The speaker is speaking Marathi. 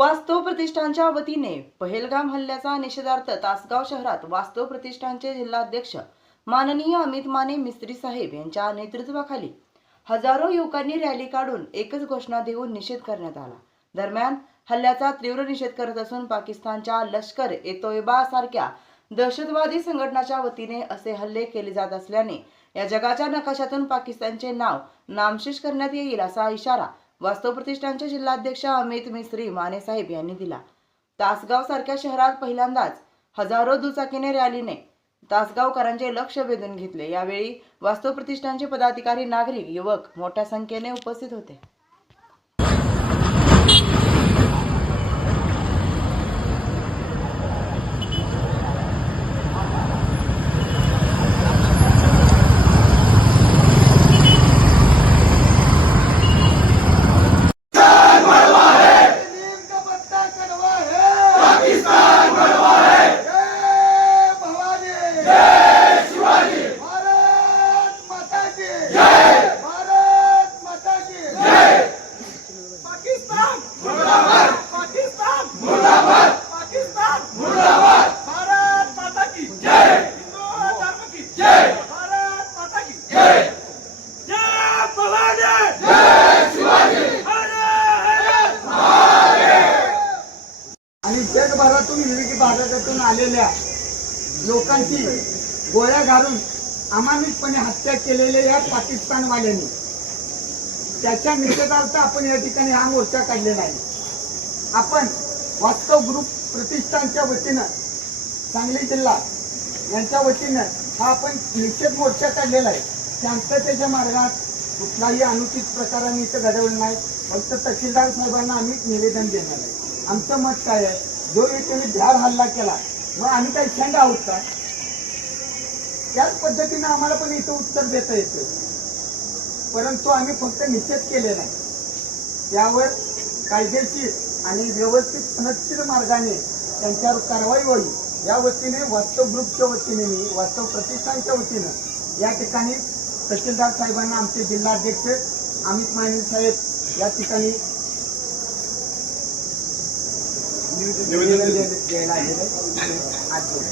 वास्तव प्रतिष्ठानच्या वतीने पहेलगाम हल्ल्याचा निषेधार्थ तासगाव शहरात वास्तव प्रतिष्ठानचे जिल्हाध्यक्ष माननीय अमित माने मिस्त्री साहेब यांच्या नेतृत्वाखाली हजारो युवकांनी रॅली काढून एकच घोषणा देऊन निषेध करण्यात आला. दरम्यान हल्ल्याचा तीव्र निषेध करत असून पाकिस्तानच्या लष्कर ए तोयबा सारख्या दहशतवादी संघटनाच्या वतीने असे हल्ले केले जात असल्याने या जगाच्या नकाशातून पाकिस्तानचे नाव नामशेष करण्यात येईल असा इशारा वास्तव प्रतिष्ठानचे जिल्हाध्यक्ष अमित मिस्त्री मानेसाहेब यांनी दिला. तासगाव सारख्या शहरात पहिल्यांदाच हजारो दुचाकीने रॅलीने तासगावकरांचे लक्ष वेधून घेतले. यावेळी वास्तव प्रतिष्ठानचे पदाधिकारी नागरिक युवक मोठ्या संख्येने उपस्थित होते. आणि जगभरातून विविध भागातून आलेल्या लोकांची गोळ्या घालून अमानितपणे हत्या केलेल्या या पाकिस्तानवाल्यांनी. त्याच्या निषेधार्थ आपण या ठिकाणी हा मोर्चा काढलेला आहे. आपण वास्तव ग्रुप प्रतिष्ठानच्या वतीनं सांगली जिल्हा यांच्या वतीनं हा आपण निषेध मोर्चा काढलेला आहे. शांततेच्या मार्गात कुठलाही अनुचित प्रकाराने इथं घडवलं नाही. फक्त तहसीलदार साहेबांना आम्ही निवेदन देणार आहे. आमचं मत काय आहे? जो व्यक्तीने बिहार हल्ला केला मग आम्ही काही शेंड आहोत का? त्याच पद्धतीनं आम्हाला पण इथं उत्तर देता येतं. परंतु आम्ही फक्त निषेध केलेला आहे यावर कायदेशीर आणि व्यवस्थित सुनिश्चित मार्गाने त्यांच्यावर कारवाई होईल. या वतीने वास्तव ग्रुपच्या वतीने मी वास्तव प्रतिष्ठानच्या वतीनं या ठिकाणी तहसीलदार साहेबांना आमचे जिल्हाध्यक्ष अमित माने साहेब या ठिकाणी निवेदन द्यायला आलेले